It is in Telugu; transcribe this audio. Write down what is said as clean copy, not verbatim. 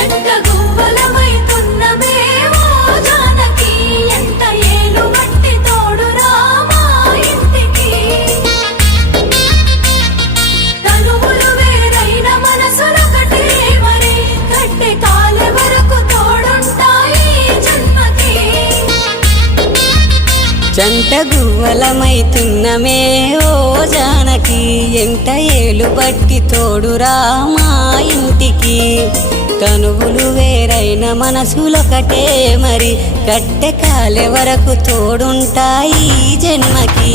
జంట గువ్వలమైతున్నమే ఓ జానకి ఎంత ఏలు బట్టి తోడురా మా ఇంటికి తనువులు వేరైన మనసులొకటే మరి కట్టె కాలే వరకు తోడుంటాయి జన్మకి జంట గువ్వలమైతున్నమే ఓ జానకి ఎంత ఏలు బట్టి తోడురా మా ఇంటికి తనువులు వేరైన మనసులొకటే మరి కట్టె కాలే వరకు తోడుంటాయి జన్మకి